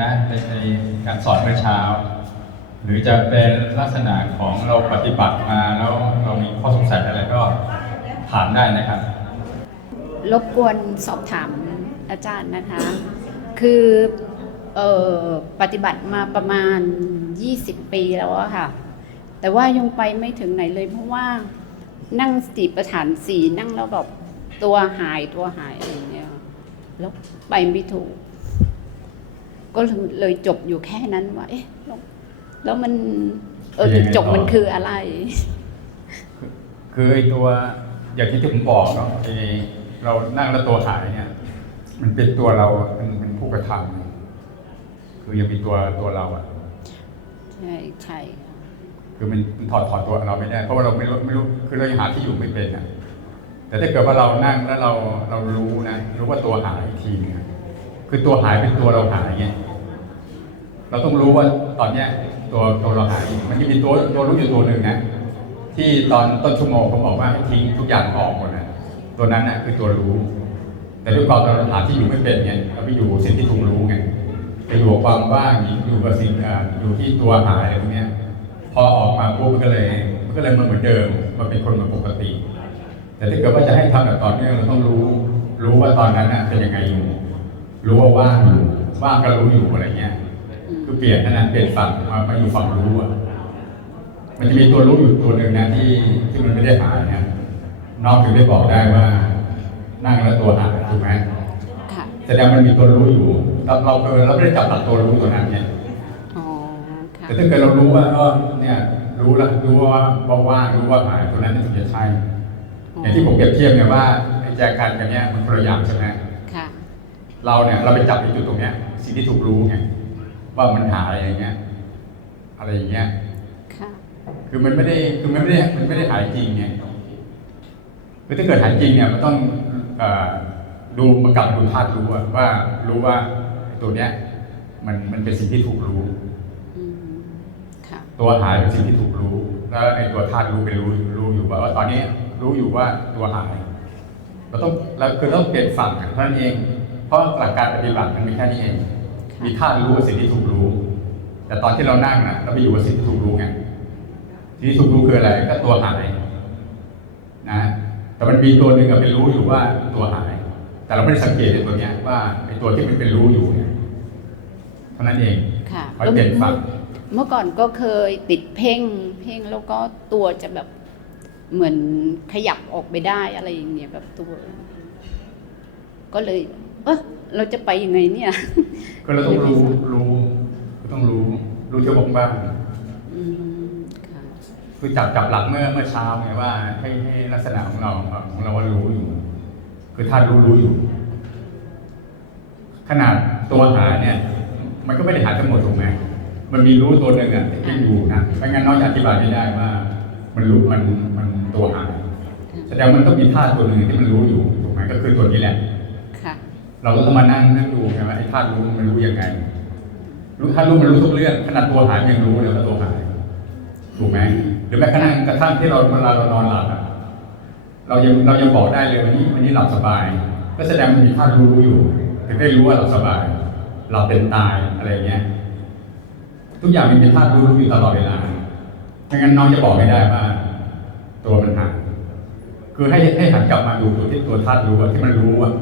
นะในในการสอนเมื่อเช้า หรือจะเป็นลักษณะของเราปฏิบัติมาแล้วเรามีข้อสงสัยอะไรก็ถามได้นะครับ รบกวนสอบถามอาจารย์นะคะ คือออปฏิบัติมาประมาณ 20 ปีแล้วอะค่ะ แต่ว่ายังไปไม่ถึงไหนเลยเพราะว่านั่งสติปัฏฐานสี่นั่งแล้วแบบตัวหายตัวหายอะไรอย่างเงี้ยแล้วไปไม่ถูก ก็เลยจบอยู่แค่นั้นว่าเอ๊ะแล้วแล้วมันเออเป็นยังไงจบมันต่อคืออะไร คือไอ้ตัวอย่างที่ที่ผมบอกเนาะไอ้เรานั่งแล้วตัวหายเนี่ย มันเป็นตัวเราเป็นเป็นผู้กระทำคือยังมีตัวตัวเราอะใช่ใช่ค่ะคือมันมันถอดถอดตัวเราไม่ได้ เพราะว่าเราไม่รู้ไม่รู้คือเรายังหาที่อยู่ไม่เป็นอะแต่ถ้าเกิดว่าเรานั่งแล้วเราเรารู้นะรู้ว่าตัวหายอีกทีนึงอะ คือตัวหายเป็นตัวเราหายไงเราต้องรู้ว่าตอนเนี้ยตัวตัวเราหาย มันจะมีตัวตัวรู้อยู่ตัวหนึ่งนะ ที่ตอนต้นชั่วโมงผมบอกว่าให้ทิ้งทุกอย่างออกหมดนะตัวนั้นนะคือตัวรู้ แต่ด้วยความเราหาที่อยู่ไม่เป็นไงเราไปอยู่สิ่งที่ถูกรู้ไงไปอยู่กับความว่างอยู่กับสิ่งอยู่ที่ตัวหายอะไรพวกเนี้ยพอออกมาปุ๊บมันก็เลยมันก็เลยมันเหมือนเดิมมันเป็นคนเหมือนปกติ แต่ถ้าเกิดว่าจะให้ทำแบบตอเนื่องเราต้องรู้ รู้ว่าตอนนั้นน่ะเป็นยังไงอยู่ รู้ว่าว่างอยู่ว่างก็รู้อยู่อะไรเงี้ยอืมคือเปลี่ยนเท่านั้นเปลี่ยนฝั่งมามาอยู่ฝั่งรู้อะมันจะมีตัวรู้อยู่ตัวหนึ่งนะที่ที่มันไม่ได้หายนะน้องถึงได้บอกได้ว่า นั่งแล้วตัวหายถูกไหมค่ะแสดงมันมีตัวรู้อยู่เราเราเออเราไม่ได้จับหลักตัวรู้ตัวนั้นเนี่ยอ๋อค่ะแต่ถ้าเกิดเรารู้ว่าเออเนี่ยรู้แล้วรู้ว่าว่าว่างรู้ว่าหายตัวนั้นถึงจะใช่อย่างที่ผมเปรียบเทียบเนี่ยว่าไอ้แจกันกันเนี่ยมันคนละอย่างใช่ไหมค่ะ เราเนี่ยเราไปจับไอ้จุดตรงเนี้ย สิ่งที่ถูกรู้ไงว่ามันหายอย่างเงี้ย อะไรอย่างเงี้ยค่ะคือมันไม่ได้คือมันไม่ได้มันไม่ได้หายจริงไงคือถ้าเกิดหายจริงเนี่ยมันต้องเอ่อดูประกับดูธาตุรู้อะว่ารู้ว่าตัวเนี้ย มันมันเป็นสิ่งที่ถูกรู้อืมค่ะตัวหายเป็นสิ่งที่ถูกรู้ แล้วไอ้ตัวธาตุรู้เป็นรู้รู้อยู่ว่าตอนนี้รู้อยู่ว่าตัวหาย เราต้องเราคือต้องเปลี่ยนฝั่งกันเท่านั้นเอง เพราะหลักการปฏิบัติมันมีแค่นี้เองค่ะมีธาตุรู้กับสิ่งที่ถูกรู้ แต่ตอนที่เรานั่งนะเราไปอยู่กับสิ่งที่ถูกรู้ไงสิ่งที่ถูกรู้คืออะไรก็ตัวหายนะ แต่มันมีตัวหนึ่งอะเป็นรู้อยู่ว่าตัวหาย แต่เราไม่ได้สังเกตในตัวเนี้ยว่าไอ้ตัวที่มันเป็นรู้อยู่เนี่ยเท่านั้นเองค่ะไว้เปลี่ยนฝั่งเมื่อก่อนก็เคยติดเพ่ง เพ่งแล้วก็ตัวจะแบบเหมือนขยับออกไปได้อะไรอย่างเงี้ยแบบตัว ก็เลย เออเราจะไปยังไงเนี่ย ก็เราต้องรู้รู้ต้องรู้รู้เที่ยวบ้างอืมค่ะคือจับจับหลักเมื่อเมื่อเช้าไงว่าให้ให้ลักษณะของเราของเราว่ารู้อยู่ คือท่านรู้รู้อยู่ ขนาดตัวหาเนี่ย มันก็ไม่ได้หาทั้งหมดถูกไหมมันมีรู้ตัวหนึ่งอะที่อยู่นะไม่งั้นน้องจะอธิบายไม่ได้ว่า มันรู้มันมันตัวหาแสดงมันต้องมีธาตุตัวหนึ่งที่มันรู้อยู่ถูกไหมก็คือตัวนี้แหละค่ะ เราก็ต้องมานั่งนั่งดูไงว่าไอ้ธาตุรู้มันรู้ยังไง รู้ธาตุรู้มันรู้ทุกเรื่องขนาดตัวหายมันยังรู้เลยว่าตัวหายถูกไหมหรือแม้กระทั่งกระทั่งที่เราเวลาเรานอนหลับอะเรายังเรายังบอกได้เลยวันนี้วันนี้หลับสบาย ก็แสดงมันมีธาตุรู้อยู่ถึงได้รู้ว่าหลับสบายหลับเป็นตายอะไรอย่างเงี้ย ทุกอย่างมันเป็นธาตุรู้อยู่ตลอดเวลาไม่งั้นน้องจะบอกไม่ได้ว่า ตัวมันหายคือให้ให้หันกลับมาดูตัวที่ตัวธาตุรู้ที่มันรู้อะ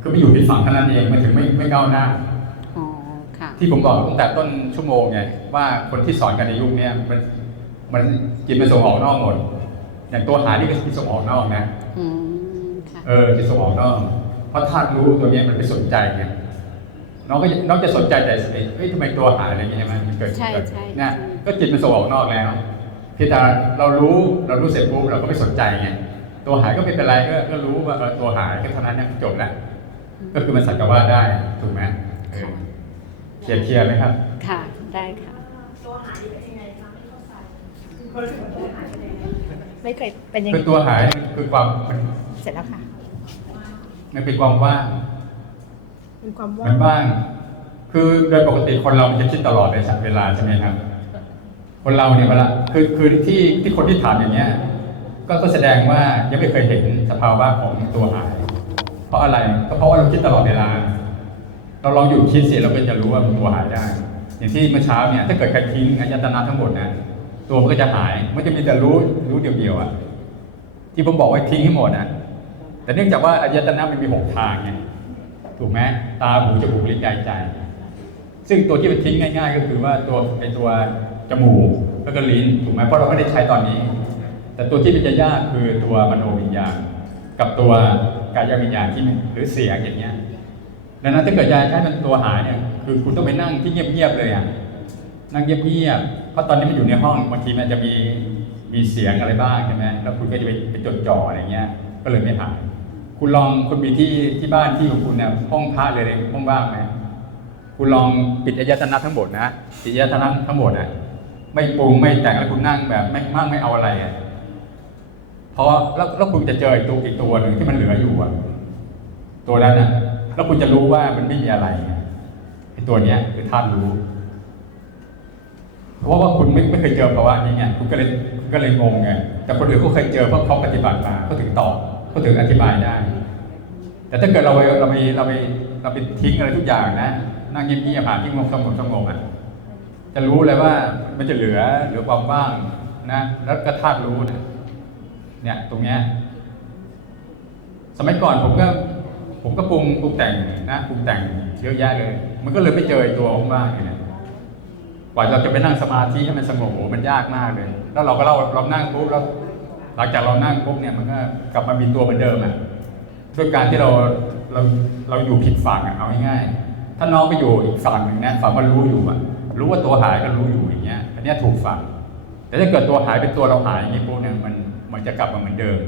คือไม่อยู่ที่ฝั่งเท่านั้นเองมันถึงไม่ไม่ก้าวหน้า อ๋อ ค่ะ ที่ผมบอกตั้งแต่ต้นชั่วโมงไงว่าคนที่สอนกันในยุคเนี้ยมันมันจิตมันส่งออกนอกหมดอย่างตัวหานี่ก็จิตส่งออกนอกนะอืม ค่ะ เออจิตส่งออกนอก เพราะธาตุรู้ตัวเนี้ยมันไปสนใจไงน้องก็น้องจะสนใจแต่ไอ้เฮ้ยทำไมตัวหายอะไรอย่างเงี้ยใช่ไหมมันเกิดใช่เกิดใช่เนี่ยใช่ ก็จิตมันส่งออกนอกแล้วเพียงแต่เรารู้เรารู้เสร็จปุ๊บเราก็ไม่สนใจไงตัวหายก็ไม่เป็นไรก็ก็รู้ว่าเออตัวหายก็เท่านั้นเนี่ยจบแล้ว ก็คือมันสักแต่ว่าได้ถูกไหมเออเคลียร์เคลียร์ไหมครับ ค่ะ ได้ค่ะ ตัวหายเป็นยังไงคะไม่เข้าใจคนรู้สึกว่าตัวหายเป็นยังไงไม่เคยเป็นยังคืไงอตัวหายคือความมันเสร็จแล้วค่ะ มันเป็นความว่าง เป็นความว่ามันว่าง คือโดยปกติคนเรามันจะคิดตลอดในเวลาใช่ไหมครับ คนเราเนี่ยเวลาคือคือที่ที่คนที่ถามอย่างเงี้ย ก็ก็แสดงว่ายังไม่เคยเห็นสภาวะของตัวหาย เพราะอะไรก็เพราะว่าเราคิดตลอดเวลา เราลองหยุดคิดสิเราก็จะรู้ว่าตัวหายได้ อย่างที่เมื่อเช้าเนี่ยถ้าเกิดใครทิ้งอายตนะทั้งหมดนะตัวมันก็จะหายมันจะมีแต่รู้รู้เดียวๆอะที่ผมบอกว่าทิ้งให้หมดนะแต่เนื่องจากว่าอายตนะมันมีหกทางไงถูกไหมตาหูจมูกลิ้นกายใจซึ่งตัวที่มันทิ้งง่าย ๆ ก็คือว่าตัวไอตัวจมูกแล้วก็ลิ้นถูกไหมเพราะเราไม่ได้ใช้ตอนนี้ แต่ตัวที่มันจะยากคือตัวมโนวิญญาณกับตัว กายวิญญาณที่มันหรือเสียงอย่างเงี้ยดังนั้นถ้าเกิดจะใช้มันตัวหายเนี่ยคือคุณต้องไปนั่งที่เงียบๆเลยอะนั่งเงียบๆเพราะตอนนี้มันอยู่ในห้องบางทีมันจะมีมีเสียงอะไรบ้างใช่ไหมแล้วคุณก็จะไปไปจดจ่ออะไรเงี้ย ก็เลยไม่หายคุณลองคุณมีที่ที่บ้านที่ของคุณเนี่ยห้องพระเลยห้องว่างไหมคุณลองปิดอายตนะทั้งหมดนะปิดอายตนะทั้งหมดอะไม่ปรุงไม่แต่งแล้วคุณนั่งแบบไม่มั่งไม่เอาอะไรอะ ราะแล้วแล้วคุณจะเจออีกตัวอีกตัวหนึ่งที่มันเหลืออยู่อะตัวนั้นนะแล้วคุณจะรู้ว่ามันไม่มีอะไรไอ้ตัวเนี้ยคือธาตุรู้ เพราะว่าคุณไม่ไม่เคยเจอภาวะนี้ไงคุณก็เลยก็เลยงงไงแต่คนอื่นเขาเคยเจอเพราะเขาปฏิบัติมาเขาถึงตอบเขาถึงอธิบายได้ แต่ถ้าเกิดเราไปเราไปเราไปเราไปทิ้งอะไรทุกอย่างนะนั่งเงียบๆหาที่งบสงบสงบอะจะรู้เลยว่ามันจะเหลือเหลือความว่างนะ แล้วก็ธาตุรู้เนี่ย เนี่ยตรงเนี้ยสมัยก่อนผมก็ผมก็ปรุงปรุงแต่งนะปรุงแต่งเยอะแยะเลย มันก็เลยไม่เจอตัวองค์บ้างเนี่ยกว่าเราจะไปนั่งสมาธิให้มันสงบโหมันยากมากเลย แล้วเราก็เราเรานั่งปุ๊บแล้วหลังจากเรานั่งปุ๊บเนี่ยมันก็กลับมามีตัวเหมือนเดิมอะด้วยการที่เราเราเราอยู่ผิดฝั่งอะเอาง่ายๆถ้าน้องไปอยู่อีกฝั่งหนึ่งนะฝั่งว่ารู้อยู่อะรู้ว่าตัวหายก็รู้อยู่อย่างเงี้ยอันเนี้ยถูกฝั่งแต่ถ้าเกิดตัวหายเป็นตัวเราหายอย่างนี้ปุ๊บเนี่ยมัน มันจะกลับมาเหมือนเดิม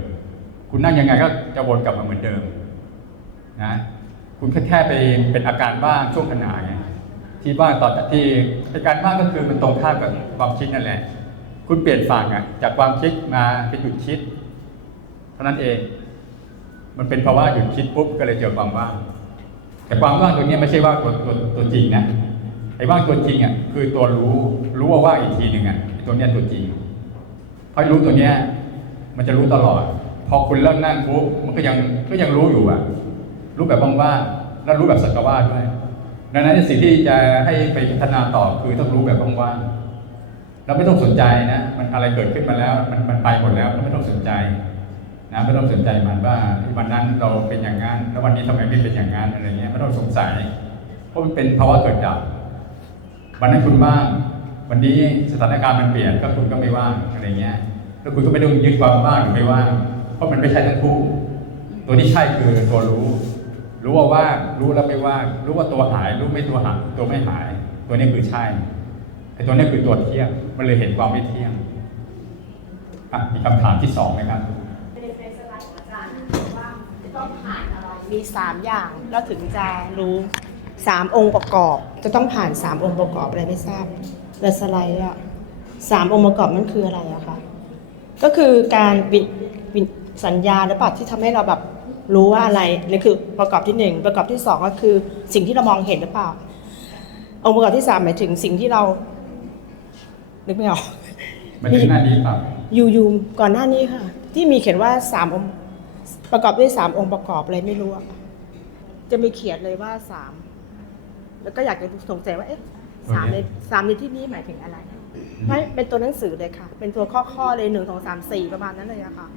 คุณนั่งยังไงก็จะวนกลับมาเหมือนเดิมนะคุณแค่แค่ไปเป็นอาการบ้างช่วงขณะไงที่บ้างตอนที่อาการบ้างก็คือมันตรงข้ามกับความคิดนั่นแหละ คุณเปลี่ยนฝั่งอะจากความคิดมาเป็นหยุดคิด เท่านั้นเอง มันเป็นภาวะหยุดคิดปุ๊บก็เลยเจอความว่างแต่ความว่างตัวนี้ไม่ใช่ว่างตัวตัวตัวจริงนะไอ้ว่างตัวจริงอะคือตัวรู้รู้ว่าว่างอีกทีหนึ่งอะตัวเนี้ยตัวจริงพรารู้ตัวเนี้ย มันจะรู้ตลอด พอคุณเริ่มนั่งปุ๊บมันก็ยังก็ยังรู้อยู่อะรู้แบบว่างๆแล้วรู้แบบสักว่าด้วยดังนั้นสิ่งที่จะให้ไปพัฒนาต่อคือต้องรู้แบบว่างๆแล้วไม่ต้องสนใจนะ มันอะไรเกิดขึ้นมาแล้ว มันมันไปหมดแล้วก็ไม่ต้องสนใจนะไม่ต้องสนใจมันว่าวันนั้นเราเป็นอย่างนั้นแล้ววันนี้ทำไมไม่เป็นอย่างนั้นอะไรเงี้ยไม่ต้องสงสัยเพราะมันเป็นภาวะเกิดดับวันนั้นคุณว่างวันนี้สถานการณ์มันเปลี่ยนก็คุณก็ไม่ว่างอะไรเงี้ย แล้วคุณก็ไม่ต้องยึดความว่างหรือไม่ว่าง เพราะมันไม่ใช่ทั้งคู่ ตัวที่ใช่คือตัวรู้ รู้ว่าว่าง รู้แล้วไม่ว่าง รู้ว่าตัวหาย รู้ไม่ตัวหาย ตัวไม่หาย ตัวนี้คือใช่ไอ้ตัวนี้คือตัวเที่ยง มันเลยเห็นความไม่เที่ยง อะ มีคำถามที่สองไหมครับในเฟซไลน์อาจารย์ว่าต้องผ่านอะไรมีสามอย่างเราถึงจะรู้สามองค์ประกอบ จะต้องผ่านสามองค์ประกอบอะไรไม่ทราบในสไลด์อะสามองค์ประกอบนั่นคืออะไรอะคะ ก็คือการวิวิสัญญาหรือเปล่าที่ทำให้เราแบบรู้ว่าอะไรนี่คือประกอบที่หนึ่งประกอบที่สองก็คือสิ่งที่เรามองเห็นหรือเปล่า องค์ประกอบที่สามหมายถึงสิ่งที่เรานึกไม่ออกมันถึงหน้านี้ครับอยู่อยู่ก่อนหน้านี้ค่ะ ที่มีเขียนว่าสามองค์ประกอบด้วยสามองค์ประกอบอะไรไม่รู้อะจะมีเขียนเลยว่าสามแล้วก็อยากจะสงสัยว่าเอ๊ะสามในสามในที่นี้หมายถึงอะไร ไม่เป็นตัวหนังสือเลยค่ะ เป็นตัวข้อข้อๆเลยหนึ่งสองสามสี่ประมาณนั้นเลยอะค่ะ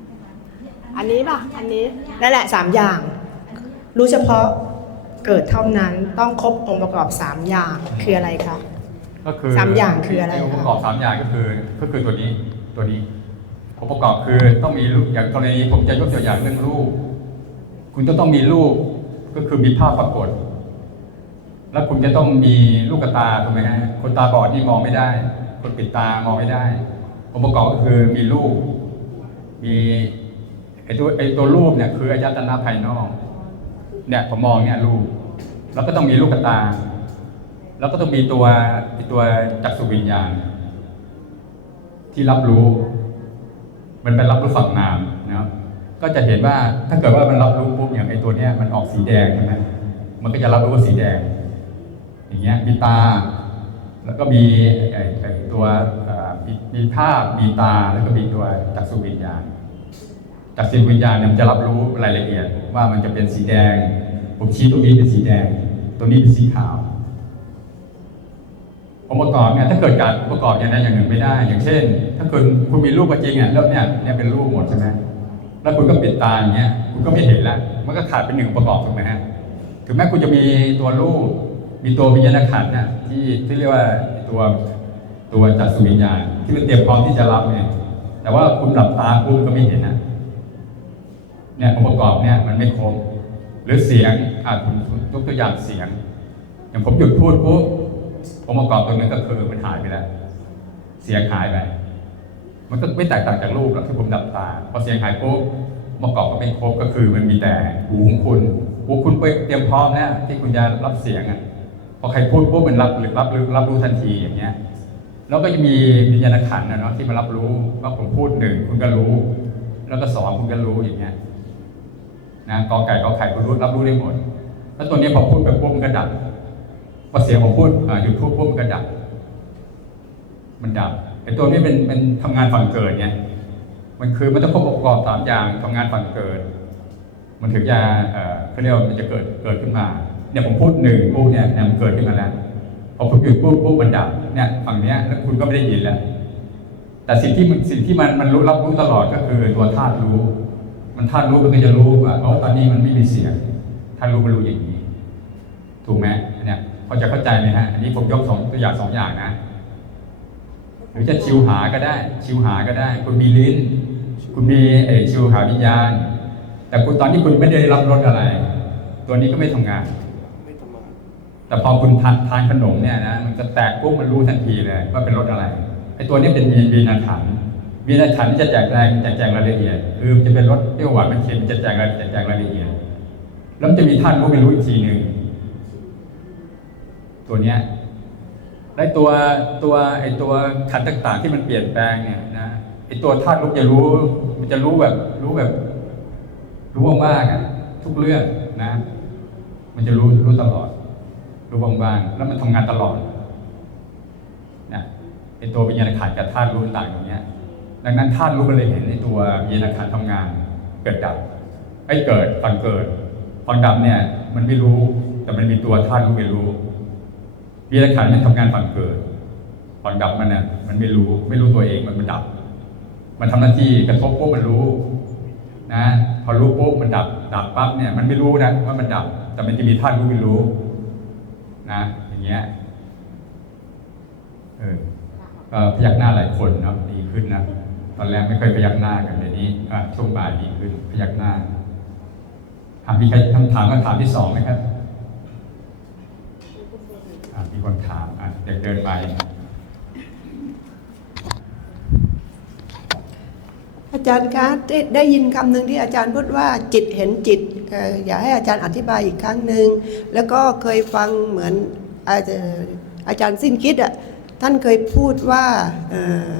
อันนี้ป่ะ อันนี้ นั่นแหละสามอย่าง รู้เฉพาะเกิดเท่านั้นต้องครบองค์ประกอบสามอย่างคืออะไรคะ ก็คือสามอย่างคืออะไรองค์คะประกอบสามอย่างก็คือก็คือตัวนี้ตัวนี้องค์ประกอบคือต้องมีรูปอย่างกรณีผมจะยกตัวอย่างเรื่องรูป คุณจะต้องมีรูปก็คือมีภาพปรากฏ แล้วคุณจะต้องมีลูกตาถูกไหมฮะคนตาบอดนี่มองไม่ได้ คนปิดตามองไม่ได้ องค์ประกอบก็คือมีรูป มีไอตัวไอตัวรูปเนี่ยคืออายตนะภายนอก เนี่ยผมมองเนี่ยรูป แล้วก็ต้องมีลูกตา แล้วก็ต้องมีตัวไอตัวจักษุวิญญาณ ที่รับรู้ มันเป็นรับรู้ฝั่งนามนะครับก็จะเห็นว่าถ้าเกิดว่ามันรับรู้ปุ๊บอย่างไอตัวเนี้ยมันออกสีแดงใช่ไหมมันก็จะรับรู้ว่าสีแดง อย่างเงี้ยมีตา แล้วก็มีไอ้ไอ้ตัวมีมีภาพมีตาแล้วก็มีตัวจักษุวิญญาณจากจิตวิญญาณเนี่ยมันจะรับรู้รายละเอียด ว่ามันจะเป็นสีแดง ผมชี้ตรงนี้เป็นสีแดงตรงนี้เป็นสีขาวองค์ประกอบเนี่ยถ้าเกิดการองค์ประกอบอย่างใดอย่างหนึ่งไม่ได้ อย่างเช่น ถ้าเกิดคุณมีรูปจริงอะแล้วเนี่ยเนี่ยเป็นรูปหมดใช่ไหมแล้วคุณก็ปิดตาอย่างเงี้ยคุณก็ไม่เห็นแล้วมันก็ขาดเป็นหนึ่งองค์ประกอบถูกไหมฮะถึงแม้คุณจะมีตัวรูป มีตัววิญญาณขันธ์น่ะที่ที่เรียกว่าตัวตัวจักรสุวิญญาณ ที่มันเตรียมพร้อมที่จะรับเนี่ยแต่ว่าคุณหลับตาคุณก็ไม่เห็นนะเนี่ยองค์ประกอบเนี่ยมันไม่ครบหรือเสียงอะคุณยกตัวอย่างเสียง อย่างผมหยุดพูดปุ๊บองค์ประกอบตรงนั้นก็คือมันหายไปแล้ว เสียงหายไป มันก็ไม่แตกต่างจากรูปหรอกที่ผมดับตาพอเสียงหายปุ๊บองค์ประกอบก็ไม่ครบก็คือมันมีแต่หูของคุณหูคุณไปเตรียมพร้อมแล้วที่คุณจะรับเสียงอะ อใครพูดปุ๊บมันรับหรือรับรู้รับรู้ทันทีอย่างเงี้ยแล้วก็จะมีวิญญาณขันนะเนาะที่มารับรู้ว่าผมพูดหนึ่งคุณก็รู้ แล้วก็สองคุณก็รู้อย่างเงี้ยนะกอไก่กอไข่คุณรู้รับรู้ได้หมดแล้วตัวนี้พอพูดไปปุ๊บมันก็ดับพอเสียงผมพูดอ่าหยุดพูดปุ๊บมันก็ดับ มันดับไอ้ตัวนี้เป็นเป็นทำงานฝั่งเกิดไงมันคือมันต้องครบองค์ประกอบสามอย่างทำงานฝั่งเกิด มันถึงจะเอ่อเขาเรียกว่ามันจะเกิดเกิดขึ้นมา เนี่ยผมพูดหนึ่งปุ๊บเนี่ยเนี่มันเกิดขึ้นมาแล้วพอผมหยุดปุ๊บปุ๊บมันดับเนี่ยฝั่งเนี้ยแล้วคุณก็ไม่ได้ยินแล้ว แต่สิ่งที่มันสิ่งที่มันมันรู้รับรู้ตลอดก็คือตัวธาตุรู้ มันธาตุรู้มันก็จะรู้ว่าเพราะตอนนี้มันไม่มีเสียงธาตุรู้มันรู้อย่างนี้ ถูกไหมเนี่ยพอจะเข้าใจไหมฮะอันนี้ผมยกสองตัวอย่างสองอย่างนะหรือจะชิวหาก็ได้ ชิวหาก็ได้ คุณมีลิ้น คุณมีเอชิวหาวิญญาณ แต่คุณตอนที่คุณไม่ได้รับรสอะไร ตัวนี้ก็ไม่ทำงางาน แต่พอคุณทานทานขนมเนี่ยนะมันจะแตกปุ๊บมันรู้ทันทีเลยว่าเป็นรสอะไรไอ้ตัวนี้เป็นวีวีนาขันวีนาขันจะแจกแจงแจกแจงรายละเอียดคือมันจะเป็นรสเปรี้ยวหวานมันเค็มจะแจกรายแจกแจงรายละเอียดแล้วจะมีท่านรู้ไม่รู้อีกทีหนึ่งตัวเนี้ยและตัวตัวไอ้ตัวขันต่างๆ ที่มันเปลี่ยนแปลงเนี่ยนะไอ้ตัวธาตุรู้จะรู้ มันจะรู้แบบ รู้แบบ รู้ว่างๆอะทุกเรื่องนะ มันจะรู้รู้ตลอด รู้ว่างๆแล้วมันทำงานตลอดนะไอตัววิญญาณขันธ์กับธาตุรู้ต่างๆอย่างเงี้ยดังนั้นธาตุรู้มันเลยเห็นในตัววิญญาณขันธ์ทำงานเกิดดับไอ้เกิดตอนเกิดตอนดับเนี่ยมันไม่รู้แต่มันมีตัวธาตุรู้ไปรู้วิญญาณขันมันทำงานตอนเกิดตอนดับมันเนี่ยมันไม่รู้ไม่รู้ตัวเองมันมันดับ มันทำหน้าที่กระทบปุ๊บมันรู้นะพอรู้ปุ๊บมันดับ ดับปั๊บเนี่ยมันไม่รู้นะว่ามันดับ แต่มันจะมีธาตุรู้ไม่รู้ นะอย่างเงี้ยเออก็พยักหน้าหลายคนเนาะดีขึ้นนะตอนแรกไม่เคยพยักหน้ากันเลยนี้อ่ช่วงบ่ายดีขึ้นพยักหน้าถามมีใครคำถามคำถามที่สองไหมครับมีคนถามอะเด็กเดินไป อาจารย์คะได้ได้ยินคำหนึ่งที่อาจารย์พูดว่าจิตเห็นจิตเอ่ออยากให้อาจารย์อธิบายอีกครั้งหนึ่งแล้วก็เคยฟังเหมือนอาจารย์อาจารย์สิ้นคิดอะท่านเคยพูดว่าเอ่อ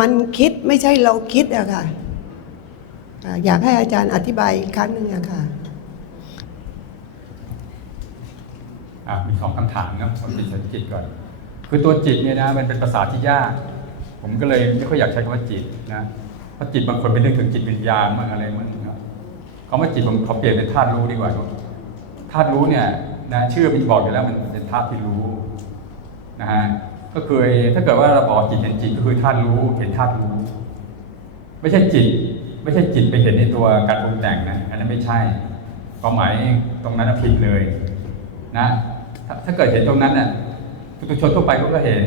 มันคิดไม่ใช่เราคิดอะค่ะอ่าอยากให้อาจารย์อธิบายอีกครั้งหนึ่งอะค่ะ อะมีสองคำถามนะผมติดสัญจิตก่อน คือตัวจิตเนี่ยนะมันเป็นภาษาที่ยาก ผมก็เลยไม่ค่อยอยากใช้คำว่าจิตนะ เพราะจิตบางคนไปนึกถึงจิตวิญญาณมั่งอะไรมั่งนะคำว่จิตผมเขอเปลี่ยนเป็นธาตุรู้ดีกว่าธาตุรู้เนี่ยนะชื่อมันบอกอยู่แล้วมันเป็นธาตุที่รู้นะฮะก็คือถ้าเกิดว่าเราบอกจิตเห็นจิตก็คือธาตุรู้เห็นธาตุรู้ ไม่ใช่จิต ไม่ใช่จิตไปเห็นในตัวการปรุงแต่งนะอันนั้นไม่ใช่ความหมายตรงนั้นผิดเลยนะถ้าเกิดเห็นตรงนั้นน่ะปุถุชนทั่วไปเขาก็เห็น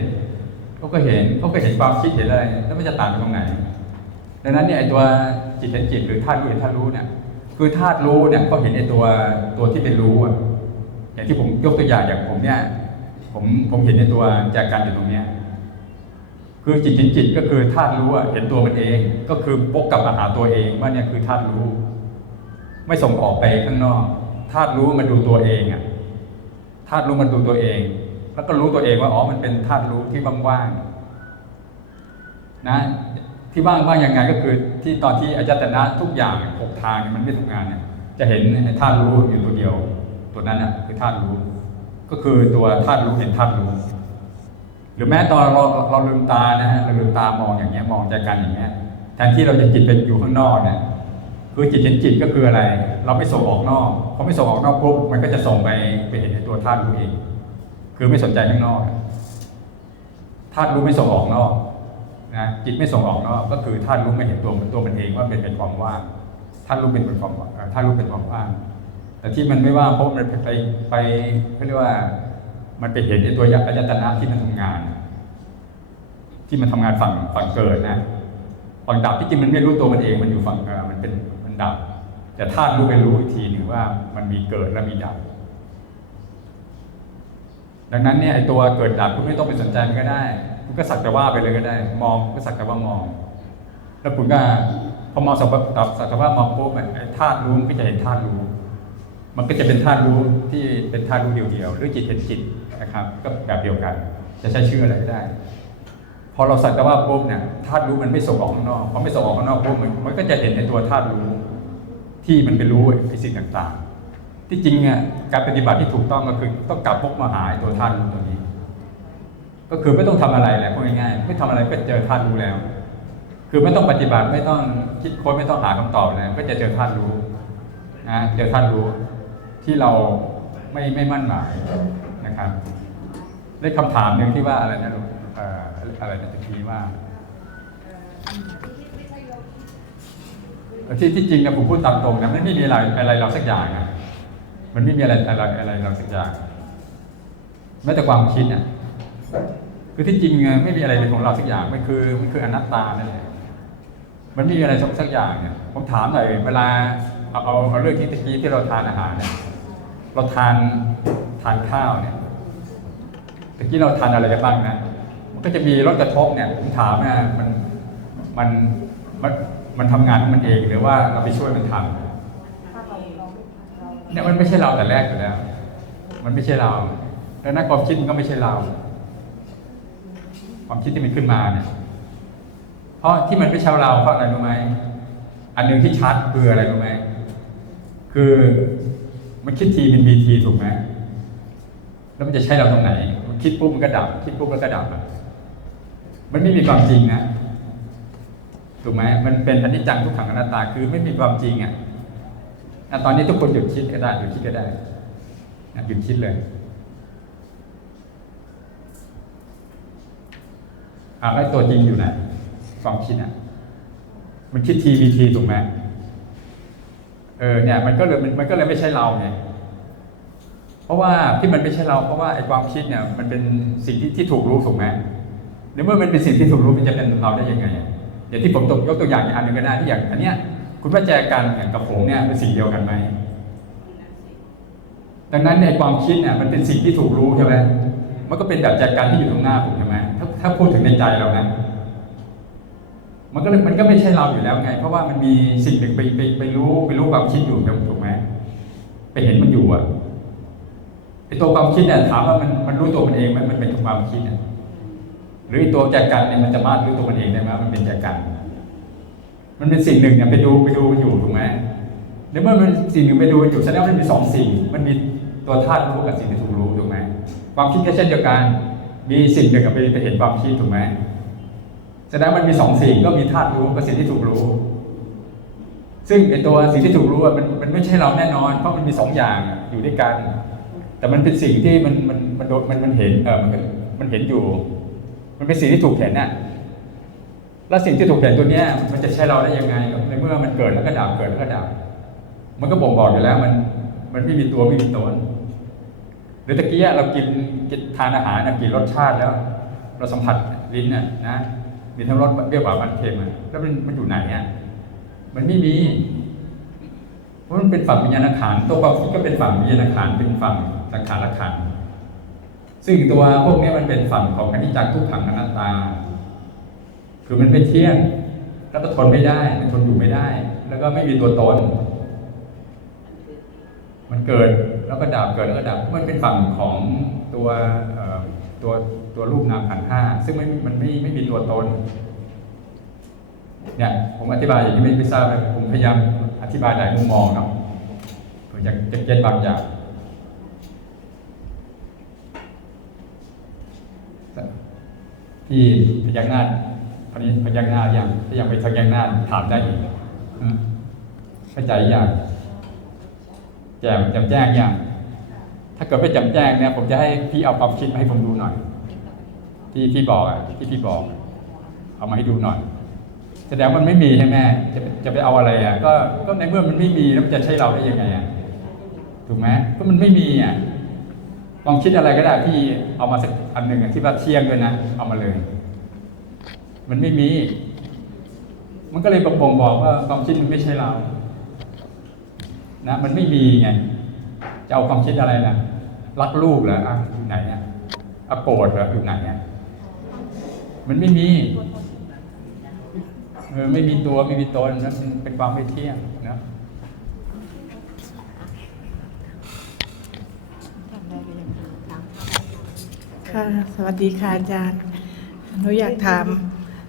เขาก็เห็นเขาก็เห็นความคิดเห็นอะไรแล้วมันจะต่างกันตรงไหน ดังนั้นเนี่ยไอตัวจิตเห็นจิตหรือธาตุรู้เห็นธาตุรู้เนี่ยคือธาตุรู้เนี่ยก็เห็นไอตัวตัวที่เป็นรู้อะอย่างที่ผมยกตัวอย่างอย่างผมเนี่ยผมผมเห็นในตัวแจกันอยู่ตรงเนี้ยคือจิตเห็นจิตก็คือธาตุรู้อะเห็นตัวมันเอง ก็คือพกกลับมาหาตัวเองว่าเนี่ยคือธาตุรู้ ไม่ส่งออกไปข้างนอกธาตุรู้มันดูตัวเองอะธาตุรู้มันดูตัวเอง แล้วก็รู้ตัวเองว่าอ๋อมันเป็นธาตุรู้ที่ว่างๆนะ ที่ว่างว่างยังไงก็คือที่ตอนที่อาจารย์ตนะทุกอย่างหกทางมันไม่ทำงานเนี่ยจะเห็นธาตุรู้อยู่ตัวเดียว ตัวนั้นน่ะคือธาตุรู้ ก็คือตัวธาตุรู้เห็นธาตุรู้ หรือแม้ตอนเราเราลืมตานะฮะเราลืมตามองอย่างเงี้ยมองใจกันอย่างเงี้ยแทนที่เราจะจิตเป็นอยู่ข้างนอกเนี่ยคือจิตเห็นจิตก็คืออะไร เราไม่ส่งออกนอกพอไม่ส่งออกนอกปุ๊บมันก็จะส่งไปไปเห็นในตัวธาตุรู้เองคือไม่สนใจข้างนอกธาตุรู้ไม่ส่งออกนอก นะจิตไม่ส่งออกนอกก็คือธาตุรู้ไม่เห็นตัวมันตัวมันเองว่าเป็นเป็นความว่างธาตุรู้เป็นเป็นความว่างเอ่อธาตุรู้เป็นความว่างแต่ที่มันไม่ว่างเพราะมันไปไปเขาเรียกว่า มันไปเห็นในตัวยักษ์อายตนะที่มันทำงาน ที่มันทำงานฝั่งฝั่งเกิดนะฝั่งดับที่จริงมันไม่รู้ตัวมันเองมันอยู่ฝั่งมันเป็นมันดับ แต่ธาตุรู้ไปรู้อีกทีหนึ่งว่ามันมีเกิดและมีดับดังนั้นเนี่ยไอตัวเกิดดับคุณไม่ต้องไปสนใจมันก็ได้ คุณก็สักแต่ว่าไปเลยก็ได้ มองก็สักแต่ว่ามอง แล้วคุณก็พอมองสักแต่สักแต่ว่ามองปุ๊บไอ้ธาตุรู้ก็จะเห็นธาตุรู้ มันก็จะเป็นธาตุรู้ที่เป็นธาตุรู้เดียวๆหรือจิตเห็นจิตนะครับ ก็แบบเดียวกัน จะใช้ชื่ออะไรก็ได้ พอเราสักแต่ว่าปุ๊บเนี่ยธาตุรู้มันไม่ส่งออกข้างนอกพอไม่ส่งออกข้างนอกปุ๊บมันมันก็จะเห็นในตัวธาตุรู้ ที่มันไปรู้ไอ้สิ่งต่างๆ ที่จริงเนี่ยการปฏิบัติที่ถูกต้องก็คือต้องกลับพกมาหาตัวธาตุรู้ตัวนี้ ก็คือไม่ต้องทำอะไรแหละพูดง่ายๆไม่ทำอะไรก็เจอธาตุรู้แล้ว คือไม่ต้องปฏิบัติไม่ต้องคิดค้นไม่ต้องหาคำตอบเลยก็จะเจอธาตุรู้นะเจอธาตุรู้ที่เราไม่ไม่มั่นหมายนะครับได้คำถามหนึ่งที่ว่าอะไรนะลูกอะไรนะตะกี้ว่าที่ที่จริงนะผมพูดตามตรงนะมันไม่มีอะไรอะไรเราสักอย่างนะมันไม่มีอะไรอะไรอะไรเราสักอย่างแม้แต่ความคิดเนี่ย คือที่จริงไม่มีอะไรเป็นของเราสักอย่างมันคือมันคืออนัตตานั่นแหละมันไม่มีอะไรสักอย่างเนี่ยผมถามหน่อยเวลาเอาเอาเอาเรื่องที่ตะกี้ที่เราทานอาหารเนี่ยเราทานทานข้าวเนี่ยตะกี้เราทานอะไรกันบ้างนะมันก็จะมีรสกระทบเนี่ยผมถามนะมันมันมันมันทำงานของมันเองหรือว่าเราไปช่วยมันทำเนี่ยมันไม่ใช่เราแต่แรกอยู่แล้ว มันไม่ใช่เราแล้วนักความคิดมันก็ไม่ใช่เรา ความคิดที่มันขึ้นมาเนี่ยเพราะที่มันไม่ใช่เราเพราะอะไรรู้ไหมอันหนึ่งที่ชัดคืออะไรรู้ไหมคือมันคิดทีมันมีทีถูกไหมแล้วมันจะใช่เราตรงไหน มันคิดปุ๊บมันก็ดับ คิดปุ๊บแล้วก็ดับมันไม่มีความจริงนะถูกไหมมันเป็นอนิจจังทุกขังอนัตตาคือไม่มีความจริงอะอะตอนนี้ทุกคนหยุดคิดก็ได้หยุดคิดก็ได้หยุดคิดเลย อะแล้วตัวจริงอยู่ไหนความคิดอะ มันคิดทีมีทีถูกไหมเออเนี่ยมันก็เลยมันก็เลยไม่ใช่เราไงเพราะว่าที่มันไม่ใช่เราเพราะว่าไอ้ความคิดเนี่ย มันเป็นสิ่งที่ที่ถูกรู้ถูกไหมในเมื่อมันเป็นสิ่งที่ถูกรู้มันจะเป็นเราได้ยังไงอย่างที่ผมตกยกตัวอย่างอีกอันหนึ่งก็ได้ที่อย่างอันเนี้ยคุณว่าแจกันเนี่ยกับผมเนี่ยเป็นสิ่งเดียวกันไหมดังนั้นในความคิดเนี่ยมันเป็นสิ่งที่ถูกรู้ใช่ไหมมันก็เป็นแบบแจกันที่อยู่ตรงหน้าผมใช่ไหมาถ้าพูดถึงในใจเรานะ มันก็มันก็ไม่ใช่เราอยู่แล้วไง เพราะว่ามันมีสิ่งหนึ่งไปไปไปรู้ไปรู้ความคิดอยู่ถูกไหมไปเห็นมันอยู่อะไอตัวความคิดเนี่ยถามว่ามันมันรู้ตัวมันเองไหมมันเป็นความคิดเนี่ยหรือตัวแจกันเนี่ยมันจะมารู้ตัวมันเองได้ไหมมันเป็นแจกัน มันเป็นสิ่งหนึ่งเนี่ยไปดูไปดูมันอยู่ถูกไหมในเมื่อมันสิ่งหนึ่งไปดูมันอยู่แสดงว่ามันมีสองสิ่ง มันมีตัวธาตุรู้กับสิ่งที่ถูกรู้ถูกไหมความคิดก็เช่นเดียวกัน มีสิ่งหนึ่งกับไปไปเห็นความคิดถูกไหมแสดงมันมีสองสิ่งก็มีธาตุรู้กับสิ่งที่ถูกรู้ ซึ่งไอตัวสิ่งที่ถูกรู้มันมันไม่ใช่เราแน่นอน เพราะมันมีสองอย่างอยู่ด้วยกัน แต่มันเป็นสิ่งที่มันมันมันโดนมันมันเห็นเออมันมันเห็นอยู่ มันเป็นสิ่งที่ถูกเห็นน่ะแล้วสิ่งที่ถูกเห็นตัวเนี้ยมันจะใช่เราได้ยังไงในเมื่อมันเกิดแล้วก็ดับเกิดแล้วก็ดับมันก็บ่งบอกอยู่แล้วมันมันไม่มีตัวไม่มีตน รือตะกี้เรากินกินทานอาหารกินรสชาติแล้ว เราสัมผัสลิ้นน่ะนะมีทั้งรสเปรี้ยวหวานมันเค็มแล้วมันมันอยู่ไหนอะมันไม่มีเพราะมันเป็นฝั่งวิญญาณขันตัวความคิดก็เป็นฝั่งวิญญาณขันเป็นฝั่งสังขารขันซึ่งตัวพวกนี้มันเป็นฝั่งของอนิจจังทุกขังอนัตตา คือมันไม่เที่ยงแล้วก็ทนไม่ได้ มันทนอยู่ไม่ได้ แล้วก็ไม่มีตัวตน มันเกิด แล้วก็ดับเกิดแล้วก็ดับมันเป็นฝั่งของตัวตัวตัวรูปนามขันห้าซึ่งไม่มันไม่ไม่มีตัวตนเนี่ยผมอธิบายอย่างนี้ไม่ไม่ทราบเลยผมพยายามอธิบายหลายมุมมองเนาะเพื่อจะจะเก็ตบางอย่างที่พยักหน้าพนี้พยักหน้าอย่างถ้ายังไม่พยักหน้าถามได้อีกเข้าใจอย่าง แจมจำแจ้งย่างถ้าเกิดไม่จำแจ้งเนี่ยผมจะให้พี่เอาความคิดมาให้ผมดูหน่อย ที่พี่บอกอะที่พี่บอก เอามาให้ดูหน่อย แสดงว่ามันไม่มีใช่ไหมจะจะไปเอาอะไรอะก็ก็ในเมื่อมันไม่มีแล้วมันจะใช่เราได้ยังไงอะถูกไหมก็มันไม่มีอะลองคิดอะไรก็ได้ที่เอามาสักอันหนึ่งที่ว่าเที่ยงด้วยนะเอามาเลย มันไม่มี มันก็เลยบ่งบอกว่าความคิดมันไม่ใช่เรา นะมันไม่มีไงจะเอาความคิดอะไรล่ะ รักลูกเหรออะอยู่ไหนอะอโกรธเหรออยู่ไหนอะมันไม่มีเออไม่มีตัวไม่มีตนนะเป็นความไม่เที่ยงนะค่ะสวัสดีค่ะอาจารย์ หนูอยากถาม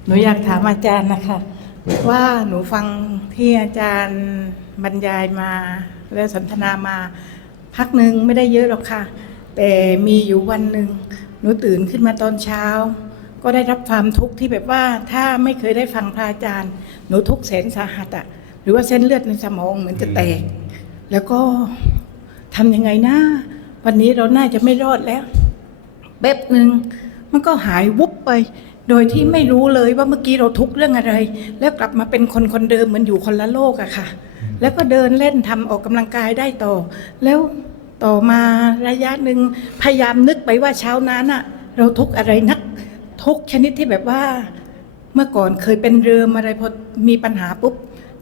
หนูอยากถามอาจารย์นะคะ ว่าหนูฟังที่อาจารย์ บรรยายมาและสนทนามา พักหนึ่งไม่ได้เยอะหรอกค่ะ แต่มีอยู่วันหนึ่งหนูตื่นขึ้นมาตอนเช้า ก็ได้รับความทุกข์ที่แบบว่าถ้าไม่เคยได้ฟังพระอาจารย์ หนูทุกข์แสนสาหัสอะหรือว่าเส้นเลือดในสมองเหมือนจะแตก แล้วก็ทำยังไงนะวันนี้เราน่าจะไม่รอดแล้วแป๊บหนึ่งมันก็หายวุบไป โดยที่ไม่รู้เลยว่าเมื่อกี้เราทุกข์เรื่องอะไร แล้วกลับมาเป็นคนคนเดิมเหมือนอยู่คนละโลกอะค่ะ แล้วก็เดินเล่นทำออกกำลังกายได้ต่อ แล้วต่อมาระยะหนึ่งพยายามนึกไปว่าเช้านั้นอะเราทุกอะไรนัก ทุกชนิดที่แบบว่า เมื่อก่อนเคยเป็นเริมอะไรพอมีปัญหาปุ๊บ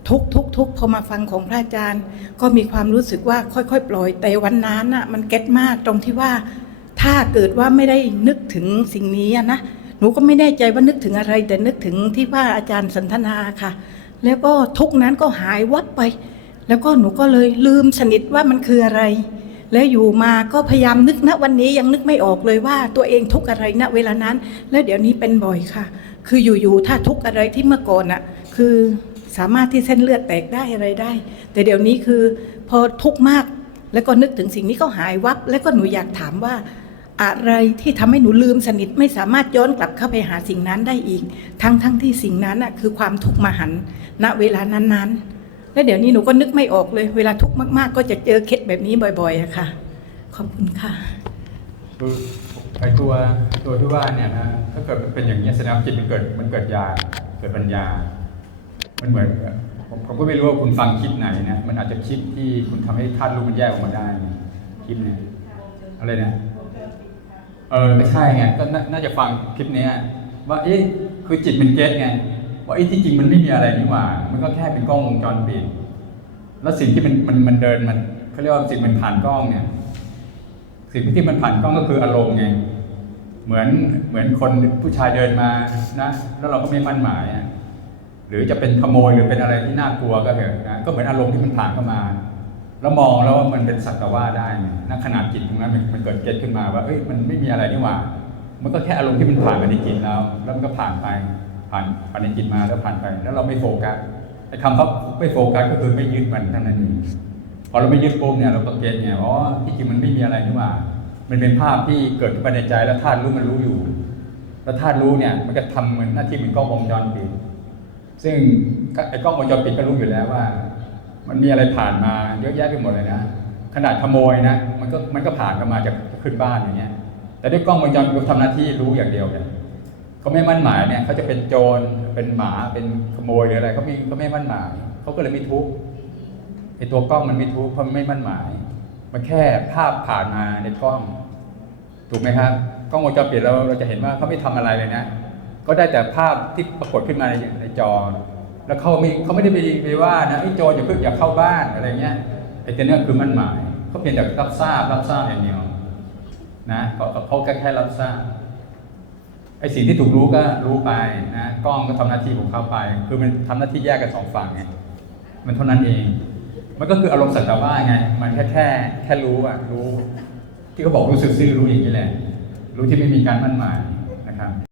ทุกทุกทุกพอมาฟังของพระอาจารย์ ก็มีความรู้สึกว่าค่อยๆ ปล่อย แต่วันนั้นน่ะมันเก็ตมากตรงที่ว่า ถ้าเกิดว่าไม่ได้นึกถึงสิ่งนี้อะนะหนูก็ไม่แน่ใจว่านึกถึงอะไร แต่นึกถึงที่ว่าอาจารย์สันทนาค่ะ แล้วก็ทุกนั้นก็หายวับไป แล้วก็หนูก็เลยลืมสนิทว่ามันคืออะไร แล้วอยู่มาก็พยายามนึกณวันนี้ยังนึกไม่ออกเลยว่าตัวเองทุกอะไรณเวลานั้น แล้วเดี๋ยวนี้เป็นบ่อยค่ะ คืออยู่ๆถ้าทุกอะไรที่เมื่อก่อนอะคือสามารถที่เส้นเลือดแตกได้อะไรได้ แต่เดี๋ยวนี้คือพอทุกมากแล้วก็นึกถึงสิ่งนี้ก็หายวับ แล้วก็หนูอยากถามว่า อะไรที่ทำให้หนูลืมสนิทไม่สามารถย้อนกลับเข้าไปหาสิ่งนั้นได้อีก ทั้งทั้งที่สิ่งนั้นอะคือความทุกข์มหันต์ณเวลานั้นๆ แล้วเดี๋ยวนี้หนูก็นึกไม่ออกเลย เวลาทุกข์มาก ๆ ก็จะเจอเคสแบบนี้บ่อยๆอะค่ะ ขอบคุณค่ะคือไอ้ตัวตัวที่ว่าเนี่ยนะถ้าเกิดมันเป็นอย่างนี้ยแสดงว่าจิตมันเกิดมันเกิดญาเกิดปัญญา มันเหมือนผมผมก็ไม่รู้ว่าคุณฟังคลิปไหนนะมันอาจจะคลิปที่คุณทำให้ธาตุรู้มันแยกออกมาได้คลิปเนี่ยอะไรนะ เออไม่ใช่ไงก็น่าจะฟังคลิปนี้ว่าเอ๊ะคือจิตมันเก็ตไงว่าไอ้ที่จริงมันไม่มีอะไรนี่หว่า มันก็แค่เป็นกล้องวงจรปิด แล้วสิ่งที่มันมันมันเดินมันเขาเรียกว่าสิ่งมันผ่านกล้องเนี่ย สิ่งที่มันผ่านกล้องก็คืออารมณ์ไง เหมือนเหมือนคนผู้ชายเดินมานะ แล้วเราก็ไม่มั่นหมาย หรือจะเป็นขโมยหรือเป็นอะไรที่น่ากลัวก็เถอะนะ ก็เหมือนอารมณ์ที่มันผ่านเข้ามา แล้วมองแล้วว่ามันเป็นสักแต่ว่าได้ไงณขนาดจิตตรงนั้นมันเกิดเก็ตขึ้นมาว่าเอ้ยมันไม่มีอะไรนี่หว่า มันก็แค่อารมณ์ที่มันผ่านมาในจิตเราแล้วมันก็ผ่านไปผ่านผ่านในจิตมาแล้วผ่านไป แล้วเราไม่โฟกัสไอ้คำเขาไม่โฟกัสก็คือไม่ยึดมันเท่านั้นเองพอเราไม่ยึดปุ๊บเนี่ยเราก็เก็ตไงอ๋อที่จริงมันไม่มีอะไรนี่หว่า มันเป็นภาพที่เกิดขึ้นภายในใจแล้วธาตุรู้มันรู้อยู่ แล้วธาตุรู้เนี่ยมันก็ทำเหมือนหน้าที่เหมือนกล้องวงจรปิดซึ่งไอ้กล้องวงจรปิดก็รู้อยู่แล้วว่า มันมีอะไรผ่านมาเยอะแยะไปหมดเลยนะ ขนาดขโมยนะ มันก็มันก็ผ่านเข้ามาจากขึ้นบ้านอย่างเงี้ย แต่ด้วยกล้องวงจรปิดทำหน้าที่รู้อย่างเดียวเนี่ยเขาไม่มั่นหมายเนี่ยเขาจะเป็นโจร เป็นหมา เป็นขโมยหรืออะไรเขาไม่เขาไม่มั่นหมายเขาก็เลยไม่ทุกข์ไอตัวกล้องมันไม่ทุกข์เพราะไม่มั่นหมาย มันแค่ภาพผ่านมาในกล้อง ถูกไหมครับ กล้องวงจรปิดเราเราจะเห็นว่าเขาไม่ทำอะไรเลยนะ ก็ได้แต่ภาพที่ปรากฏขึ้นมาในในจอ แล้วเขาไม่เขาไม่ได้ไปไปว่านะไอ้โจรอย่าเพิ่งอย่าเข้าบ้านอะไรเงี้ยไอ้ตัวเนี้ยคือมั่นหมายเขาเพียงแต่รับทราบรับทราบอย่างเดียวนะเขาเขาแค่แค่รับทราบไอ้สิ่งที่ถูกรู้ก็รู้ไปนะกล้องก็ทำหน้าที่ของเขาไป คือมันทำหน้าที่แยกกันสองฝั่งไงมันเท่านั้นเอง มันก็คืออารมณ์สัจจะว่าไงมันแค่แค่แค่รู้อะรู้ ที่เขาบอกรู้สึกซื่อรู้อย่างนี้แหละ รู้ที่ไม่มีการมั่นหมายนะครับ